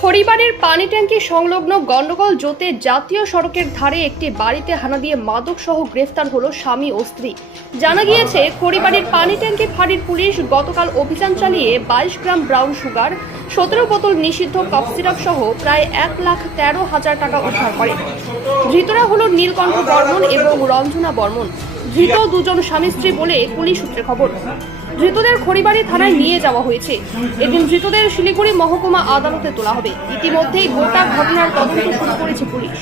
খড়িবাড়ির পানি ট্যাঙ্কি সংলগ্ন গন্ডগোল জোতে জাতীয় সড়কের ধারে একটি বাড়িতে হানা দিয়ে মাদক সহ গ্রেফতার হলো স্বামী ও স্ত্রী। জানা গিয়েছে, খড়িবাড়ির পানি ট্যাঙ্কি ফাঁড়ির পুলিশ গতকাল অভিযান চালিয়ে বাইশ গ্রাম ব্রাউন সুগার, সতেরো বোতল নিষিদ্ধ কফ সিরাপ সহ প্রায় এক লাখ তেরো হাজার টাকা উদ্ধার করে। ধৃতরা হল নীলকণ্ঠ বর্মন এবং রঞ্জনা বর্মন। ধৃত দুজন স্বামী স্ত্রী বলে পুলিশ সূত্রে খবর। ধৃতদের খড়িবাড়ি থানায় নিয়ে যাওয়া হয়েছে এদিন ধৃতদের শিলিগুড়ি মহকুমা আদালতে তোলা হবে ইতিমধ্যেই গোটা ঘটনার তদন্ত শুরু করেছে পুলিশ